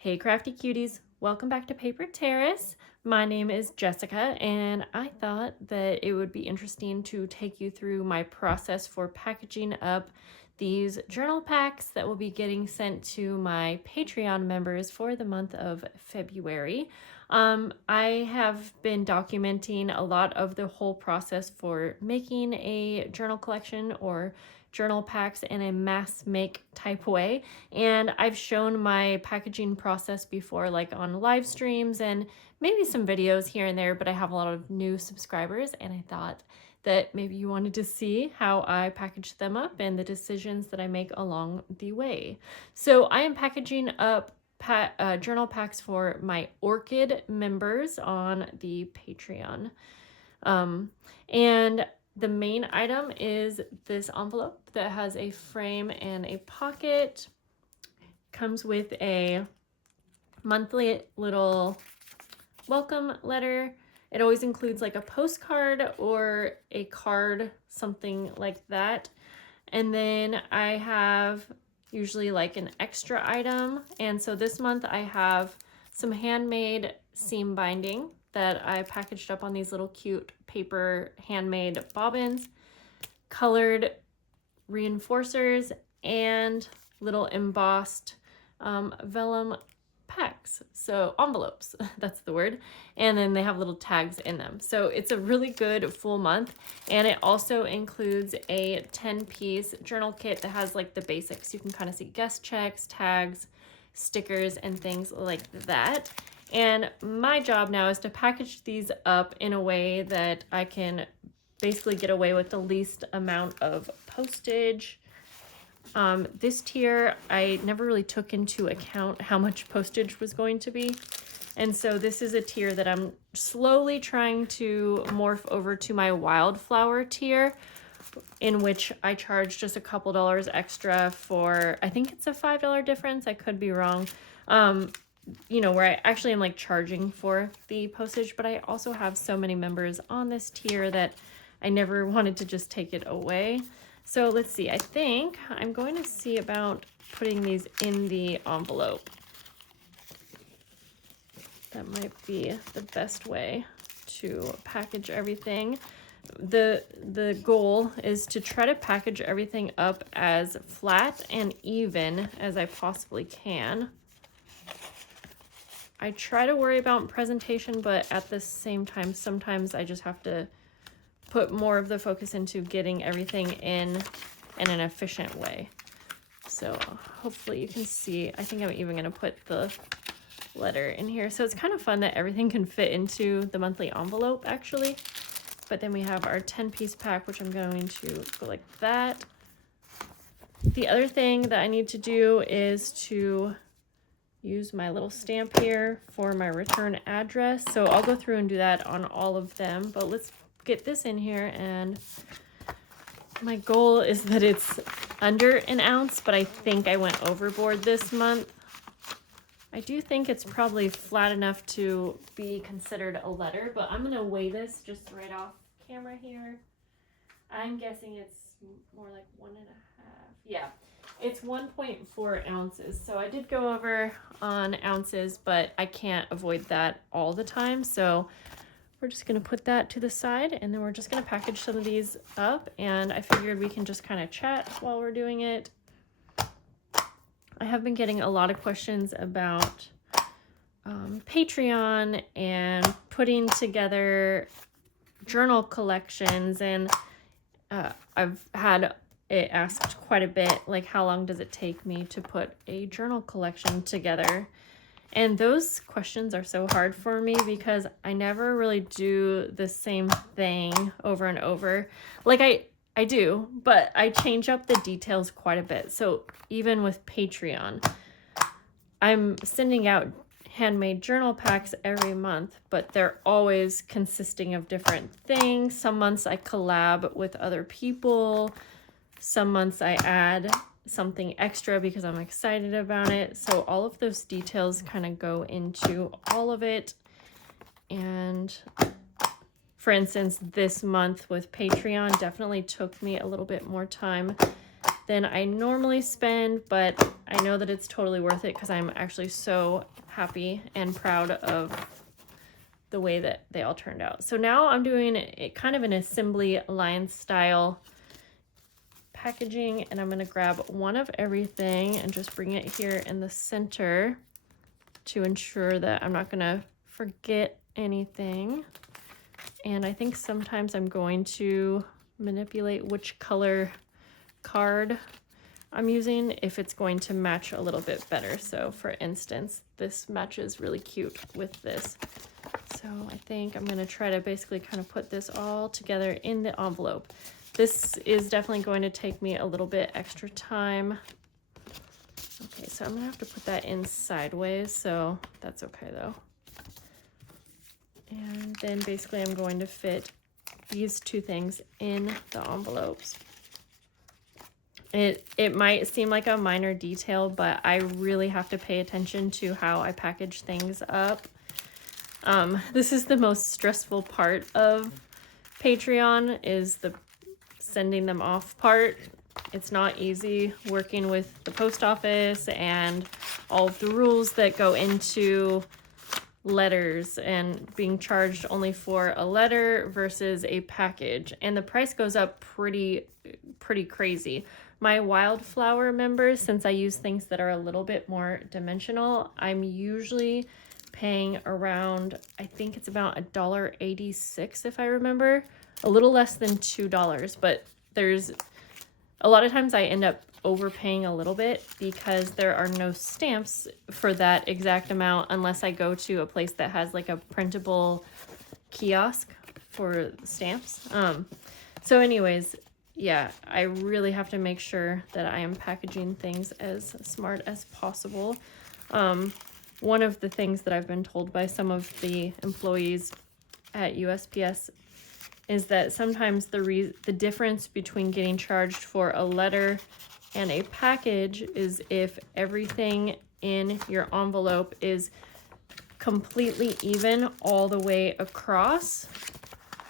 Hey crafty cuties, welcome back to Paper Terrace. My name is Jessica and I thought that it would be interesting to take you through my process for packaging up these journal packs that will be getting sent to my Patreon members for the month of February. I have been documenting a lot of the whole process for making a journal collection or journal packs in a mass make type way, and I've shown my packaging process before, like on live streams and maybe some videos here and there, but I have a lot of new subscribers and I thought that maybe you wanted to see how I package them up and the decisions that I make along the way. So I am packaging up journal packs for my Orchid members on the Patreon. And the main item is this envelope that has a frame and a pocket. Comes with a monthly little welcome letter. It always includes like a postcard or a card, something like that. And then I have usually like an extra item. And so this month I have some handmade seam binding that I packaged up on these little cute paper handmade bobbins, colored reinforcers, and little embossed vellum packs, so envelopes, that's the word, and then they have little tags in them. So it's a really good full month, and it also includes a 10-piece journal kit that has like the basics. You can kind of see guest checks, tags, stickers, and things like that. And my job now is to package these up in a way that I can basically get away with the least amount of postage. This tier, I never really took into account how much postage was going to be. And so this is a tier that I'm slowly trying to morph over to my wildflower tier, in which I charge just a couple dollars extra for, I think it's a $5 difference. I could be wrong. You know, where I actually am like charging for the postage, but I also have so many members on this tier that I never wanted to just take it away. So let's see, I think I'm going to see about putting these in the envelope. That might be the best way to package everything. The goal is to try to package everything up as flat and even as I possibly can. I try to worry about presentation, but at the same time, sometimes I just have to put more of the focus into getting everything in an efficient way. So hopefully you can see, I think I'm even gonna put the letter in here. So it's kind of fun that everything can fit into the monthly envelope actually. But then we have our 10-piece pack, which I'm going to go like that. The other thing that I need to do is to use my little stamp here for my return address. So I'll go through and do that on all of them, but let's get this in here. And my goal is that it's under an ounce, but I think I went overboard this month. I do think it's probably flat enough to be considered a letter, but I'm gonna weigh this just right off camera here. I'm guessing it's more like 1.5. Yeah, it's 1.4 ounces. So I did go over on ounces, but I can't avoid that all the time. So we're just gonna put that to the side, and then we're just gonna package some of these up, and I figured we can just kind of chat while we're doing it. I have been getting a lot of questions about Patreon and putting together journal collections, and I've had it asked quite a bit, like how long does it take me to put a journal collection together? And those questions are so hard for me because I never really do the same thing over and over. Like I do, but I change up the details quite a bit. So even with Patreon, I'm sending out handmade journal packs every month, but they're always consisting of different things. Some months I collab with other people. Some months I add something extra because I'm excited about it. So all of those details kind of go into all of it. And for instance, this month with Patreon definitely took me a little bit more time than I normally spend, but I know that it's totally worth it because I'm actually so happy and proud of the way that they all turned out. So now I'm doing it kind of an assembly line style packaging, and I'm going to grab one of everything and just bring it here in the center to ensure that I'm not going to forget anything. And I think sometimes I'm going to manipulate which color card I'm using if it's going to match a little bit better. So for instance, this matches really cute with this. So I think I'm going to try to basically kind of put this all together in the envelope. This is definitely going to take me a little bit extra time. Okay, so I'm going to have to put that in sideways, so that's okay though. And then basically I'm going to fit these two things in the envelopes. It might seem like a minor detail, but I really have to pay attention to how I package things up. This is the most stressful part of Patreon, is the sending them off part. It's not easy working with the post office and all of the rules that go into letters and being charged only for a letter versus a package, and the price goes up pretty crazy. My wildflower members, since I use things that are a little bit more dimensional, I'm usually paying around, I think it's about $1.86 if I remember, a little less than $2, but there's a lot of times I end up overpaying a little bit because there are no stamps for that exact amount unless I go to a place that has like a printable kiosk for stamps. So anyways, yeah, I really have to make sure that I am packaging things as smart as possible. One of the things that I've been told by some of the employees at USPS is that sometimes the difference between getting charged for a letter and a package is if everything in your envelope is completely even all the way across.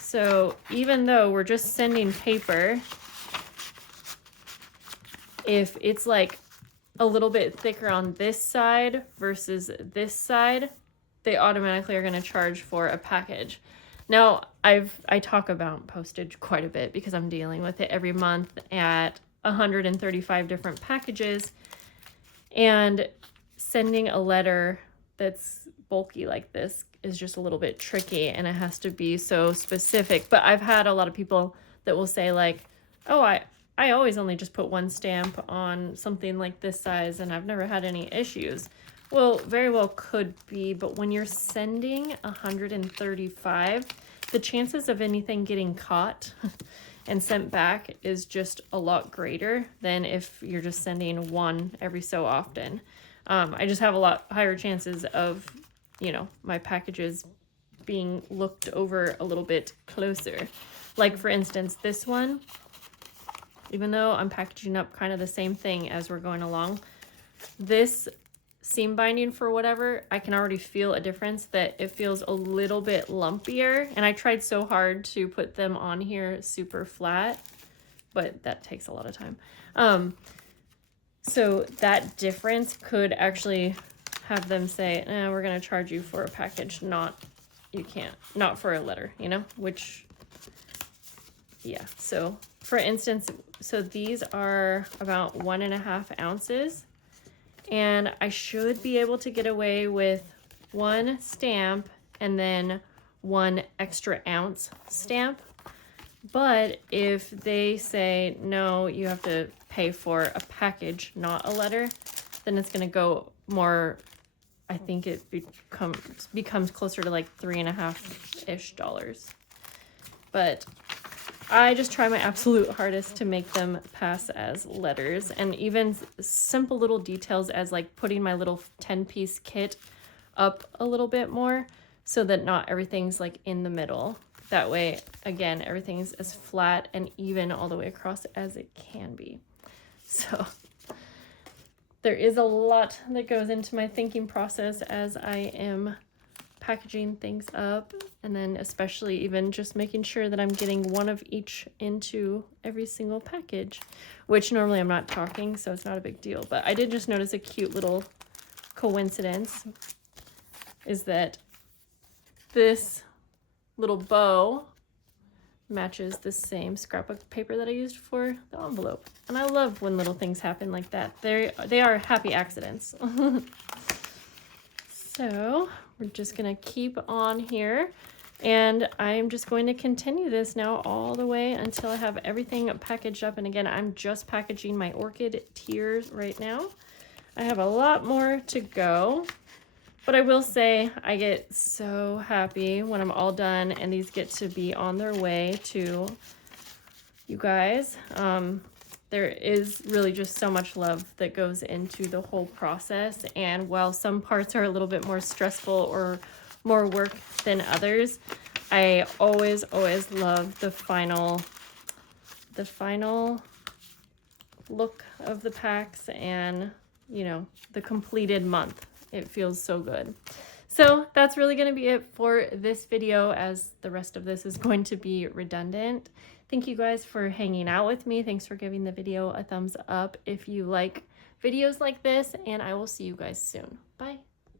So even though we're just sending paper, if it's like a little bit thicker on this side versus this side, they automatically are going to charge for a package. Now, I talk about postage quite a bit because I'm dealing with it every month at 135 different packages, and sending a letter that's bulky like this is just a little bit tricky, and it has to be so specific. But I've had a lot of people that will say like, oh, I always only just put one stamp on something like this size and I've never had any issues. Well, very well could be, but when you're sending 135, the chances of anything getting caught and sent back is just a lot greater than if you're just sending one every so often. I just have a lot higher chances of, you know, my packages being looked over a little bit closer. Like for instance, this one, even though I'm packaging up kind of the same thing as we're going along, this seam binding for whatever, I can already feel a difference, that it feels a little bit lumpier. And I tried so hard to put them on here super flat, but that takes a lot of time. So that difference could actually have them say, we're going to charge you for a package, not for a letter, you know, which, yeah. So for instance, so these are about 1.5 ounces. And I should be able to get away with one stamp and then 1 extra ounce stamp. But if they say, no, you have to pay for a package, not a letter, then it's going to go more, I think it becomes closer to like $3.50-ish. But I just try my absolute hardest to make them pass as letters, and even simple little details as like putting my little 10-piece kit up a little bit more so that not everything's like in the middle. That way, again, everything's as flat and even all the way across as it can be. So there is a lot that goes into my thinking process as I am packaging things up, and then especially even just making sure that I'm getting one of each into every single package, which normally I'm not talking, so it's not a big deal. But I did just notice a cute little coincidence is that this little bow matches the same scrapbook paper that I used for the envelope. And I love when little things happen like that. They are happy accidents. So we're just gonna keep on here, and I'm just going to continue this now all the way until I have everything packaged up. And again, I'm just packaging my orchid tiers right now. I have a lot more to go, but I will say I get so happy when I'm all done and these get to be on their way to you guys. There is really just so much love that goes into the whole process, and while some parts are a little bit more stressful or more work than others, I always love the final look of the packs and, you know, the completed month. It feels so good. So that's really going to be it for this video, as the rest of this is going to be redundant. Thank you guys for hanging out with me. Thanks for giving the video a thumbs up if you like videos like this, and I will see you guys soon. Bye.